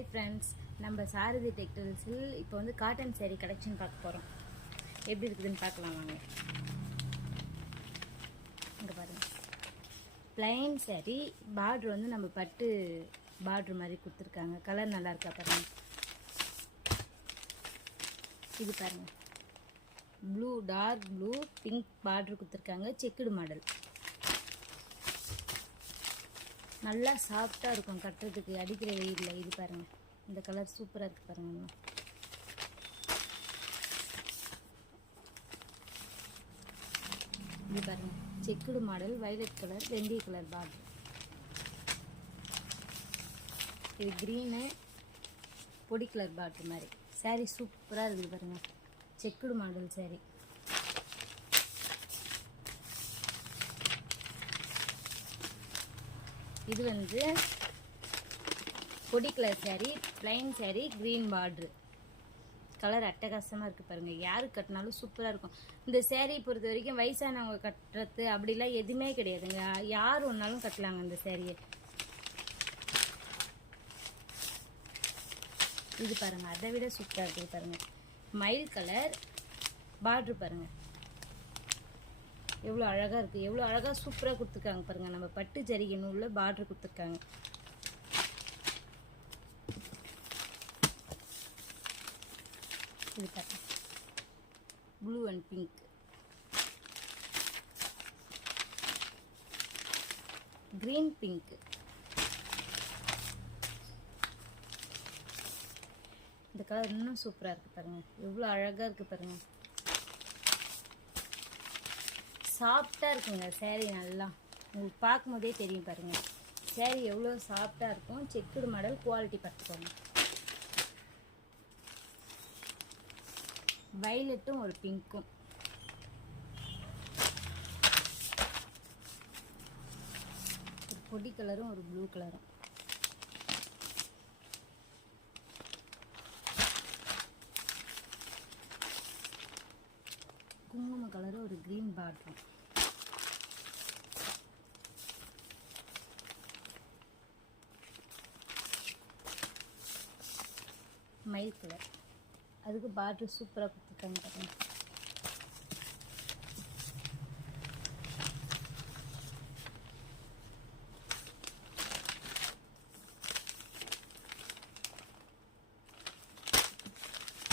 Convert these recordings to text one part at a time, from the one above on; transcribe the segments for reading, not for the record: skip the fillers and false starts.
Hi friends, நம்ம சாரதி டெக்டைல்ஸில் இப்போ வந்து காட்டன் சேரீ கலெக்ஷன் பார்க்க போகிறோம். எப்படி இருக்குதுன்னு பார்க்கலாம் வாங்க. இங்கே பாருங்கள், பிளைன் சேரீ, பார்ட்ரு வந்து நம்ம பட்டு பார்ட்ரு மாதிரி கொடுத்துருக்காங்க. கலர் நல்லா இருக்கா பாருங்கள். இது பாருங்கள், ப்ளூ, டார்க் ப்ளூ பிங்க் பார்ட்ரு கொடுத்துருக்காங்க. செக்குடு மாடல், நல்லா சாஃப்டாக இருக்கும் கட்டுறதுக்கு, அடிக்கிற வெயிலில். இது பாருங்கள், இந்த கலர் சூப்பராக இருக்குது பாருங்கள். இது பாருங்கள், செக்குடு மாடல், வயலட் கலர், வெந்தய கலர் பார்டர். இது க்ரீனு பொடி கலர் பார்டர் மாதிரி. சாரீ சூப்பராக இருக்குது பாருங்கள், செக்குடு மாடல் சாரீ. இது வந்து பொடி colour sari, plain sari, green border. Colour அட்டகாசமாக இருக்குது பாருங்கள். யாருக்கு கட்டினாலும் சூப்பராக இருக்கும். இந்த சேரீ பொறுத்த வரைக்கும் வயசானவங்க கட்டுறது அப்படிலாம் எதுவுமே கிடையாதுங்க. யார் ஒன்றாலும் கட்டலாங்க இந்த சேரீயை. இது பாருங்கள், அதை விட சூப்பராக இருக்குது பாருங்கள். மயில் கலர் பார்ட்ரு பாருங்கள், எவ்வளோ அழகாக இருக்குது, எவ்வளோ அழகாக சூப்பராக கொடுத்துருக்காங்க பாருங்கள். நம்ம பட்டு ஜரிகை நூலில் பார்டர் கொடுத்துருக்காங்க. இது பாருங்கள், blue and pink, green pink. இந்த கலர் இன்னும் சூப்பராக இருக்குது பாருங்கள், எவ்வளோ அழகாக இருக்குது பாருங்கள். சாஃப்டாக இருக்குங்க சேரீ. நல்லா உங்களுக்கு பார்க்கும்போதே தெரியும் பாருங்கள், சேரீ எவ்வளோ சாஃப்டாக இருக்கும். செக்குடு மாடல், குவாலிட்டி பார்த்துக்கோங்க. வயலட்டும் ஒரு பிங்க்கும், ஒரு பொடி கலரும் ஒரு ப்ளூ கலரும். குங்கும கலரு ஒரு க்ரீன் பார்டர். மயில் கலர், அதுக்கு பார்டர் சூப்பராக கொடுத்துருக்காங்க பாருங்க.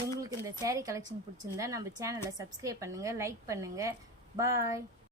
உங்களுக்கு இந்த சேரீ கலெக்ஷன் பிடிச்சிருந்தா நம்ம சேனலை சப்ஸ்கிரைப் பண்ணுங்கள், லைக் பண்ணுங்கள். பாய்.